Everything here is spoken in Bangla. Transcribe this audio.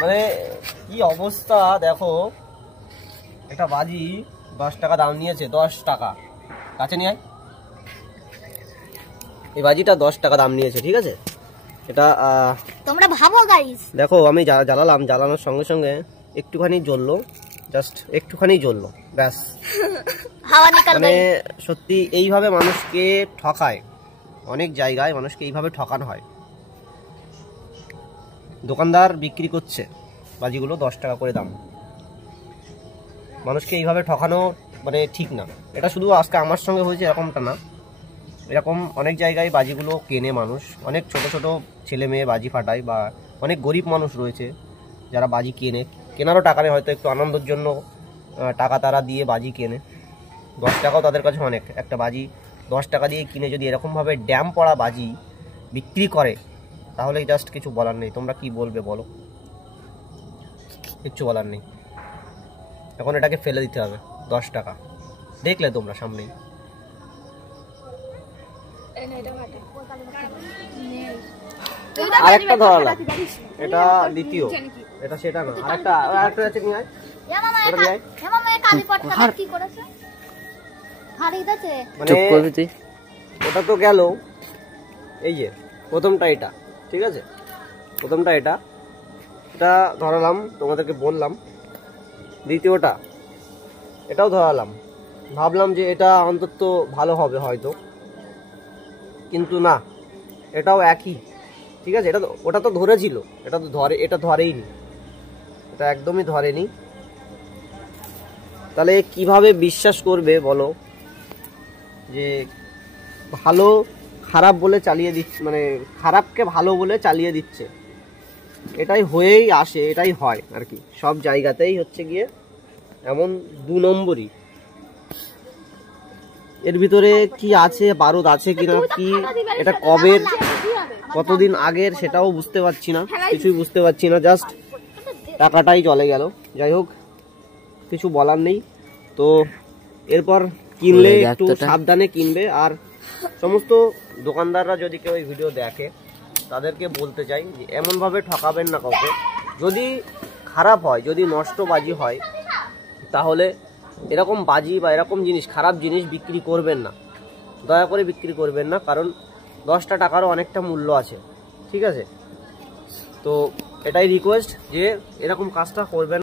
মানে কি অবস্থা দেখো, একটা বাজি 10 টাকা দাম নিয়েছে, 10 টাকা। কাছে নিয়ে আয়। এই বাজিটা 10 টাকা দাম নিয়েছে, ঠিক আছে? এটা তোমরা ভাবো গাইস, দেখো আমি জ্বালালাম, জ্বালানোর সঙ্গে সঙ্গে একটুখানি জ্বললো, জাস্ট একটুখানি জ্বললো, ব্যাস। হাওয়া নিকাল। মানে সত্যি এইভাবে মানুষকে ঠকায়, অনেক জায়গায় মানুষকে এইভাবে ঠকানো হয়। দোকানদার বিক্রি করছে বাজিগুলো 10 টাকা করে দাম, মানুষকে এইভাবে ঠকানো মানে ঠিক না। এটা শুধু আজকে আমার সঙ্গে হয়েছে এরকমটা না, এরকম অনেক জায়গায় বাজিগুলো কেনে মানুষ, অনেক ছোট ছোট ছেলে মেয়ে বাজি ফাটায়, বা অনেক গরিব মানুষ রয়েছে যারা বাজি কেনারও টাকা নেই, হয়তো একটু আনন্দের জন্য টাকা তারা দিয়ে বাজি কেনে। 10 টাকাও তাদের কাছে অনেক। একটা বাজি 10 টাকা দিয়ে কিনে যদি এরকমভাবে ড্যাম পড়া বাজি বিক্রি করে, তাহলে জাস্ট কিছু বলার নেই। তোমরা কি বলবে বলো? কিচ্ছু বলার নেই। এখন এটাকে ফেলে দিতে হবে। 10 টাকা দেখলে তোমরা সামনেই। আরেকটা ধরালাম, এটা দ্বিতীয়, এটা সেটা না, আরেকটা আছে নিয়ে আয়। ওটা তো গেল, এই যে প্রথমটা এটা, ঠিক আছে? প্রথমটা এটা ধরালাম, তোমাদেরকে বললাম। দ্বিতীয়টা এটাও ধরালাম, ভাবলাম যে এটা অন্তত ভালো হবে হয়তো, কিন্তু না, এটাও একই, ঠিক আছে? ওটা তো ধরেছিল, এটা ধরেইনি, এটা একদমই ধরেনি। তাহলে কিভাবে বিশ্বাস করবে বলো যে ভালো খারাপ বলে চালিয়ে দিচ্ছে, মানে খারাপকে ভালো বলে চালিয়ে দিচ্ছে? এটাই হয়েই আসে, এটাই হয় আর কি, সব জায়গাতেই হচ্ছে গিয়ে এমন 2 নম্বরই। এর ভিতরে কি আছে, বারুদ আছে কিনা, কি এটা কবের কতদিন আগের সেটাও বুঝতে পারছি না, কিছুই বুঝতে পারছি না, জাস্ট টাকাটাই চলে গেল। যাই হোক, কিছু বলার নেই। তো এরপর কিনলে একটু সাবধানে কিনবে। আর সমস্ত দোকানদাররা যদি কেউ এই ভিডিও দেখে, তাদেরকে বলতে চাই যে এমনভাবে ঠকাবেন না কাউকে। যদি খারাপ হয়, যদি নষ্ট বাজি হয়, তাহলে এরকম বাজি বা এরকম জিনিস, খারাপ জিনিস বিক্রি করবেন না, দয়া করে বিক্রি করবেন না। কারণ 10টা টাকারও অনেকটা মূল্য আছে, ঠিক আছে? তো এটাই রিকোয়েস্ট যে এরকম কাজটা করবেন।